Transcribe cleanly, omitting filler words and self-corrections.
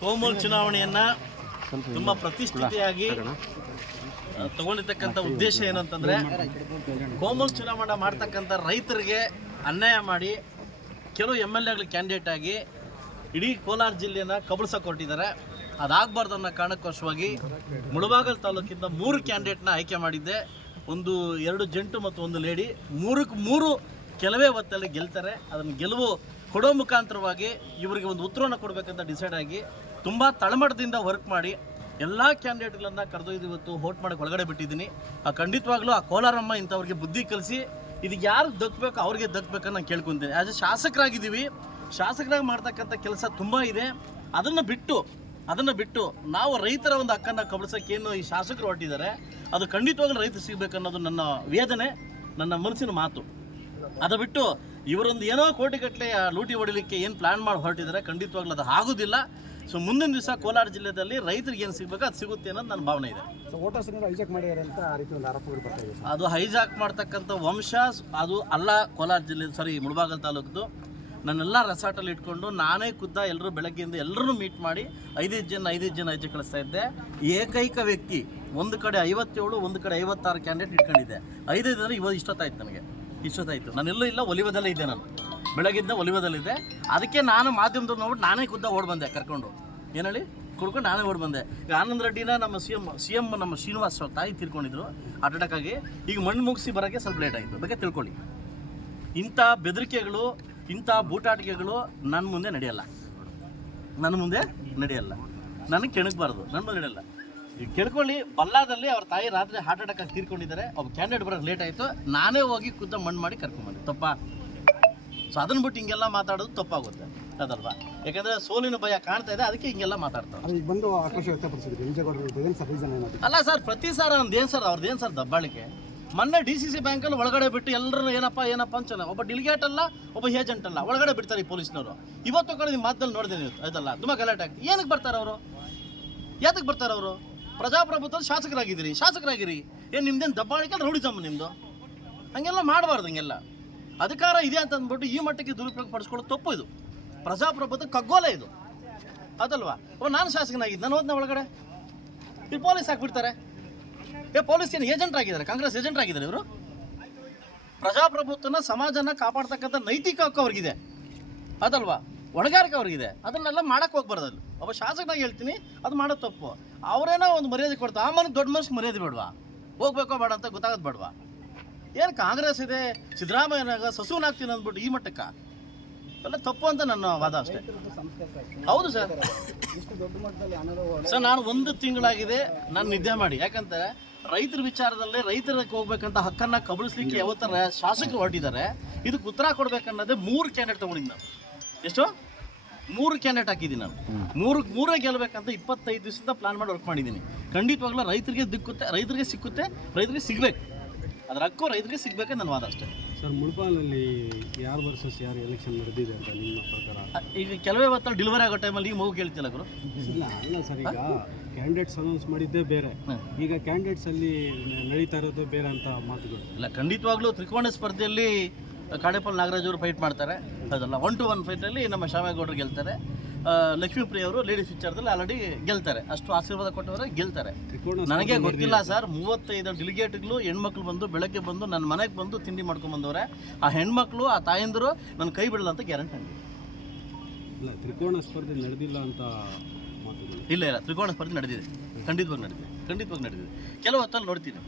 ಕೋಮಲ್ ಚುನಾವಣೆಯನ್ನ ತುಂಬಾ ಪ್ರತಿಷ್ಠಿತೆಯಾಗಿ ತಗೊಂಡಿರ್ತಕ್ಕಂಥ ಉದ್ದೇಶ ಏನಂತಂದ್ರೆ ಕೋಮಲ್ ಚುನಾವಣೆ ಮಾಡ್ತಕ್ಕಂಥ ರೈತರಿಗೆ ಅನ್ಯಾಯ ಮಾಡಿ ಕೆಲವು MLA ಕ್ಯಾಂಡಿಡೇಟ್ ಆಗಿ ಇಡೀ ಕೋಲಾರ ಜಿಲ್ಲೆಯನ್ನು ಕಬಳಿಸಕ್ಕೆ ಹೊರಟಿದ್ದಾರೆ. ಅದಾಗಬಾರ್ದು ಅನ್ನೋ ಕಾರಣಕ್ಕೋಸ್ಕರವಾಗಿ ಮುಳಬಾಗಲ್ ತಾಲೂಕಿಂದ 3 ಕ್ಯಾಂಡಿಡೇಟ್ನ ಆಯ್ಕೆ ಮಾಡಿದ್ದೆ. 2 ಜೆಂಟು ಮತ್ತು 1 ಲೇಡಿ. 3 ಕೆಲವೇ ಹೊತ್ತಲ್ಲಿ ಗೆಲ್ತಾರೆ. ಅದನ್ನು ಗೆಲುವು ಕೊಡೋ ಮುಖಾಂತರವಾಗಿ ಇವರಿಗೆ ಒಂದು ಉತ್ತರವನ್ನು ಕೊಡಬೇಕಂತ ಡಿಸೈಡ್ ಆಗಿ ತುಂಬ ತಳಮಟ್ಟದಿಂದ ವರ್ಕ್ ಮಾಡಿ ಎಲ್ಲ ಕ್ಯಾಂಡಿಡೇಟ್ಗಳನ್ನು ಕರೆದೊಯ್ದು ಇವತ್ತು ವೋಟ್ ಮಾಡೋಕ್ಕೆ ಒಳಗಡೆ ಬಿಟ್ಟಿದ್ದೀನಿ. ಖಂಡಿತವಾಗ್ಲೂ ಆ ಕೋಲಾರಮ್ಮ ಇಂಥವ್ರಿಗೆ ಬುದ್ಧಿ ಕಲಿಸಿ ಇದು ಯಾರಿಗೆ ದಕ್ಕಬೇಕು ಅವ್ರಿಗೆ ದಕ್ಕಬೇಕಂತ ನಾನು ಕೇಳ್ಕೊತೀನಿ. ಆ್ಯಸ್ ಎ ಶಾಸಕರಾಗಿದ್ದೀವಿ, ಶಾಸಕರಾಗಿ ಮಾಡ್ತಕ್ಕಂಥ ಕೆಲಸ ತುಂಬ ಇದೆ. ಅದನ್ನು ಬಿಟ್ಟು ನಾವು ರೈತರ ಒಂದು ಹಕ್ಕನ್ನು ಕಬಳಿಸೋಕೆ ಏನು ಈ ಶಾಸಕರು ಹೊರಟಿದ್ದಾರೆ ಅದು ಖಂಡಿತವಾಗ್ಲೂ ರೈತರು ಸಿಗಬೇಕನ್ನೋದು ನನ್ನ ವೇದನೆ, ನನ್ನ ಮನಸ್ಸಿನ ಮಾತು. ಅದು ಬಿಟ್ಟು ಇವರೊಂದು ಏನೋ ಕೋಟಿಗಟ್ಟಲೆ ಲೂಟಿ ಹೊಡಿಲಿಕ್ಕೆ ಏನು ಪ್ಲ್ಯಾನ್ ಮಾಡಿ ಹೊರಟಿದ್ದಾರೆ, ಖಂಡಿತವಾಗ್ಲೂ ಅದು ಆಗೋದಿಲ್ಲ. ಸೊ ಮುಂದಿನ ದಿವಸ ಕೋಲಾರ ಜಿಲ್ಲೆಯಲ್ಲಿ ರೈತರಿಗೆ ಏನು ಸಿಗಬೇಕು ಅದು ಸಿಗುತ್ತೆ ಅನ್ನೋದು ನನ್ನ ಭಾವನೆ ಇದೆ. ಅದು ಹೈಜಾಕ್ ಮಾಡ್ತಕ್ಕಂಥ ವಂಶ ಅದು ಅಲ್ಲ. ಕೋಲಾರ ಜಿಲ್ಲೆ ಮುಳಬಾಗಲ್ ತಾಲೂಕದು ನನ್ನೆಲ್ಲ ರೆಸಾರ್ಟಲ್ಲಿ ಇಟ್ಕೊಂಡು ನಾನೇ ಎಲ್ಲರೂ ಬೆಳಗ್ಗೆಯಿಂದ ಎಲ್ಲರೂ ಮೀಟ್ ಮಾಡಿ 5 ಜನ ಆಯ್ಕೆ ಕಳಿಸ್ತಾ ಇದ್ದೆ. ಏಕೈಕ ವ್ಯಕ್ತಿ ಒಂದು ಕಡೆ 57 ಒಂದು ಕಡೆ 56 ಕ್ಯಾಂಡಿಡೇಟ್ ಇಟ್ಕೊಂಡಿದ್ದೆ. 5 ಜನ ಇಷ್ಟೊತ್ತಾಯ್ತು ನಾನೆಲ್ಲೂ ಇಲ್ಲ, ಒಲಿವದಲ್ಲೇ ಇದ್ದೆ. ನಾನು ಬೆಳಗ್ಗಿಂದ ಒಲಿವದಲ್ಲಿದ್ದೆ. ಅದಕ್ಕೆ ನಾನು ಮಾಧ್ಯಮದವ್ರು ನೋಡ್ಬಿಟ್ಟು ನಾನೇ ಓಡ್ ಬಂದೆ ಕರ್ಕೊಂಡು. ಏನು ಹೇಳಿ ಕುಡ್ಕೊಂಡು ನಾನೇ ಓಡ್ ಬಂದೆ. ಈಗ ಆನಂದ್ ರೆಡ್ಡಿನ ನಮ್ಮ ಸಿ ಎಂ ನಮ್ಮ ಶ್ರೀನಿವಾಸ್ ತಾಯಿ ತೀರ್ಕೊಂಡಿದ್ರು ಹಾರ್ಟ್ ಅಟ್ಯಾಕ್ ಆಗಿ. ಈಗ ಮಣ್ಣು ಮುಗಿಸಿ ಬರೋಕ್ಕೆ ಸ್ವಲ್ಪ ಲೇಟ್ ಆಯಿತು. ಬಗ್ಗೆ ತಿಳ್ಕೊಳ್ಳಿ, ಇಂಥ ಬೆದರಿಕೆಗಳು ಇಂಥ ಬೂಟಾಟಿಕೆಗಳು ನನ್ನ ಮುಂದೆ ನಡೆಯಲ್ಲ. ನನಗೆ ಕೆಣಕಬಾರ್ದು, ನನ್ನ ಮುಂದೆ ನಡೆಯಲ್ಲ. ಈಗ ಕೆಡ್ಕೊಳ್ಳಿ. ಬಲ್ಲಾದಲ್ಲಿ ಅವ್ರ ತಾಯಿ ರಾತ್ರಿ ಹಾರ್ಟ್ ಅಟ್ಯಾಕ್ ಆಗಿ ತೀರ್ಕೊಂಡಿದ್ದಾರೆ. ಒಬ್ಬ ಕ್ಯಾಂಡಿಡೇಟ್ ಬರೋಕ್ಕೆ ಲೇಟ್ ಆಯಿತು. ನಾನೇ ಹೋಗಿ ಮಣ್ಣು ಮಾಡಿ ಕರ್ಕೊಂಬಂದೆ. ತಪ್ಪಾ? ಸೊ ಅದನ್ನು ಬಿಟ್ಟು ಹಿಂಗೆಲ್ಲ ಮಾತಾಡೋದು ತಪ್ಪಾಗುತ್ತೆ ಅದಲ್ವಾ? ಯಾಕಂದರೆ ಸೋಲಿನ ಭಯ ಕಾಣ್ತಾ ಇದೆ, ಅದಕ್ಕೆ ಹಿಂಗೆಲ್ಲ ಮಾತಾಡ್ತಾರೆ. ಅಲ್ಲ ಸರ್, ಪ್ರತಿ ಸಾರ ಅವ್ರದ್ದೇನು ಸರ್ ದಬ್ಬಾಳಿಕೆ? ಮೊನ್ನೆ DCC ಬ್ಯಾಂಕಲ್ಲಿ ಒಳಗಡೆ ಬಿಟ್ಟು ಎಲ್ಲರೂ ಏನಪ್ಪ ಅಂಚಲ್ಲ. ಒಬ್ಬ ಡಿಲಿಗೇಟ್ ಅಲ್ಲ, ಒಬ್ಬ ಏಜೆಂಟ್ ಅಲ್ಲ, ಒಳಗಡೆ ಬಿಡ್ತಾರೆ ಈ ಪೊಲೀಸ್ನವರು. ಇವತ್ತು ಕಡೆ ನಿಮ್ಮ ಮಾತಲ್ಲಿ ನೋಡಿದೆ ನೀವು, ಆಯ್ತಲ್ಲ? ತುಂಬ ಗಲಾಟೆ ಆಗ್ತದೆ. ಏನಕ್ಕೆ ಬರ್ತಾರೆ ಅವರು? ಯಾತಕ್ಕೆ ಬರ್ತಾರೆ ಅವರು? ಪ್ರಜಾಪ್ರಭುತ್ವದ ಶಾಸಕರಾಗಿರಿ. ಏನು ನಿಮ್ದೇನು ದಬ್ಬಾಳಿಕೆ ರೌಡಿಸಮ್ ನಿಮ್ಮದು? ಹಂಗೆಲ್ಲ ಮಾಡಬಾರ್ದು. ಹಂಗೆಲ್ಲ ಅಧಿಕಾರ ಇದೆ ಅಂತ ಅಂದ್ಬಿಟ್ಟು ಈ ಮಟ್ಟಕ್ಕೆ ದುರುಪಯೋಗ ಪಡಿಸ್ಕೊಳ್ಳೋದು ತಪ್ಪು. ಇದು ಪ್ರಜಾಪ್ರಭುತ್ವ ಕಗ್ಗೋಲೆ ಇದು, ಅದಲ್ವಾ? ನಾನು ಶಾಸಕನಾಗಿದ್ದು ನಾನು ಹೋದ್ನ ಒಳಗಡೆ, ಇಲ್ಲಿ ಪೊಲೀಸ್ ಹಾಕ್ಬಿಡ್ತಾರೆ. ಪೊಲೀಸ್ ಏನು ಏಜೆಂಟ್ ಆಗಿದ್ದಾರೆ? ಕಾಂಗ್ರೆಸ್ ಏಜೆಂಟ್ ಆಗಿದ್ದಾರೆ ಇವರು? ಪ್ರಜಾಪ್ರಭುತ್ವನ ಸಮಾಜನ ಕಾಪಾಡ್ತಕ್ಕಂಥ ನೈತಿಕ ಹಕ್ಕು ಅವ್ರಿಗಿದೆ, ಅದಲ್ವಾ? ಹೊಣೆಗಾರಿಕೆ ಅವ್ರಿಗಿದೆ. ಅದನ್ನೆಲ್ಲ ಮಾಡಕ್ಕೆ ಹೋಗ್ಬಾರ್ದು. ಒಬ್ಬ ಶಾಸಕನಾಗಿ ಹೇಳ್ತೀನಿ, ಅದು ಮಾಡೋದು ತಪ್ಪು. ಅವರೇನೋ ಒಂದು ಮರ್ಯಾದೆ ಕೊಡ್ತಾರೆ. ಆ ಮನೆಗೆ ದೊಡ್ಡ ಮನಸ್ಸಿಗೆ ಮರ್ಯಾದೆ ಬೇಡವಾ? ಹೋಗ್ಬೇಕೋ ಬೇಡ ಅಂತ ಗೊತ್ತಾಗೋದು ಬೇಡವಾ? ಏನು ಕಾಂಗ್ರೆಸ್ ಇದೆ, ಸಿದ್ದರಾಮಯ್ಯನಾಗ ಸಸುವನಾಗ್ತೀನಿ ಅಂದ್ಬಿಟ್ಟು ಈ ಮಟ್ಟಕ್ಕೆ ಎಲ್ಲ ತಪ್ಪು ಅಂತ ನನ್ನ ವಾದ ಅಷ್ಟೇ. ಹೌದು ಸರ್. ನಾನು 1 ತಿಂಗಳಾಗಿದೆ ನಾನು ನಿದ್ದೆ ಮಾಡಿ. ಯಾಕಂದರೆ ರೈತರ ವಿಚಾರದಲ್ಲಿ ರೈತರಿಗೆ ಹೋಗ್ಬೇಕಂತ ಹಕ್ಕನ್ನು ಕಬಳಿಸ್ಲಿಕ್ಕೆ ಯಾವತ್ತರ ಶಾಸಕರು ಹೊರಟಿದ್ದಾರೆ. ಇದಕ್ಕೆ ಉತ್ತರ ಕೊಡ್ಬೇಕನ್ನೋದೇ 3 ಕ್ಯಾಂಡಿಡೇಟ್ ತೊಗೊಂಡಿದ್ದು ನಾನು. ಎಷ್ಟು? 3 ಕ್ಯಾಂಡಿಡೇಟ್ ಹಾಕಿದ್ದೀನಿ ನಾನು. 3 ಗೆಲ್ಲಬೇಕಂತ 25 ದಿವಸದಿಂದ ಪ್ಲಾನ್ ಮಾಡಿ ವರ್ಕ್ ಮಾಡಿದ್ದೀನಿ. ಖಂಡಿತವಾಗ್ಲೂ ರೈತರಿಗೆ ಸಿಕ್ಕುತ್ತೆ, ರೈತರಿಗೆ ಸಿಗಬೇಕು. ಅದರ ಹಕ್ಕು ರೈತರಿಗೆ ಸಿಗಬೇಕೆ ನನ್ನ ವಾದ ಅಷ್ಟೇ. ಸರ್, ಮುಳಬಾಗಲಲ್ಲಿ ಯಾರು ವರ್ಸಸ್ ಯಾರು ಎಲೆಕ್ಷನ್ ನಡೆದಿದೆ ಅಂತ ನಿಮ್ಮ ಪ್ರಕಾರ? ಈಗ ಕೆಲವೇ ಹೊತ್ತಲ್ಲಿ ಡೆಲಿವರಿ ಆಗೋ ಟೈಮಲ್ಲಿ ಈಗ ಮಗು ಕೇಳ್ತಿಲ್ಲ ಗುರು. ಇಲ್ಲ ಸರ್, ಈಗ ಕ್ಯಾಂಡಿಡೇಟ್ಸ್ ಅನೌನ್ಸ್ ಮಾಡಿದ್ದೇ ಬೇರೆ, ಈಗ ಕ್ಯಾಂಡಿಡೇಟ್ಸಲ್ಲಿ ನಡೀತಾ ಇರೋದು ಬೇರೆ ಅಂತ ಮಾತುಗಳು. ಇಲ್ಲ, ಖಂಡಿತವಾಗ್ಲೂ ತ್ರಿಕೋನ ಸ್ಪರ್ಧೆಯಲ್ಲಿ ಕಾಡೇಪಲ್ ನಾಗರಾಜ್ ಅವರು ಫೈಟ್ ಮಾಡ್ತಾರೆ. ಅದಲ್ಲ 1-to-1 ಫೈಟಲ್ಲಿ ನಮ್ಮ ಶ್ಯಾಮೇಗೌಡರು ಗೆಲ್ತಾರೆ. ಲಕ್ಷ್ಮೀಪ್ರಿಯ ಅವರು ಲೇಡೀಸ್ ವಿಚಾರದಲ್ಲಿ ಆಲ್ರೆಡಿ ಗೆಲ್ತಾರೆ. ಅಷ್ಟು ಆಶೀರ್ವಾದ ಕೊಟ್ಟವರೆ ಗೆಲ್ತಾರೆ. ನನಗೆ ಗೊತ್ತಿಲ್ಲ ಸರ್. 35 ಡೆಲಿಗೇಟ್ಗಳು ಹೆಣ್ಮಕ್ಳು ಬಂದು ಬೆಳಗ್ಗೆ ಬಂದು ನನ್ನ ಮನೆಗೆ ಬಂದು ತಿಂಡಿ ಮಾಡ್ಕೊಂಡು ಬಂದವ್ರೆ. ಆ ಹೆಣ್ಮಕ್ಳು ಆ ತಾಯಂದಿರು ನನ್ನ ಕೈ ಬಿಡಲ್ಲ ಅಂತ ಗ್ಯಾರಂಟಿ ಅಂడి. ಇಲ್ಲ, ತ್ರಿಕೋನ ಸ್ಪರ್ಧೆ ನಡೆದಿಲ್ಲ ಅಂತ ಮಾತುಗಳು. ಇಲ್ಲ, ತ್ರಿಕೋನ ಸ್ಪರ್ಧೆ ನಡೆದಿದೆ. ಖಂಡಿತವಾಗಿ ನಡೆದಿದೆ. ಕೆಲವು ಹೊತ್ತಲ್ಲಿ ನೋಡ್ತೀನಿ.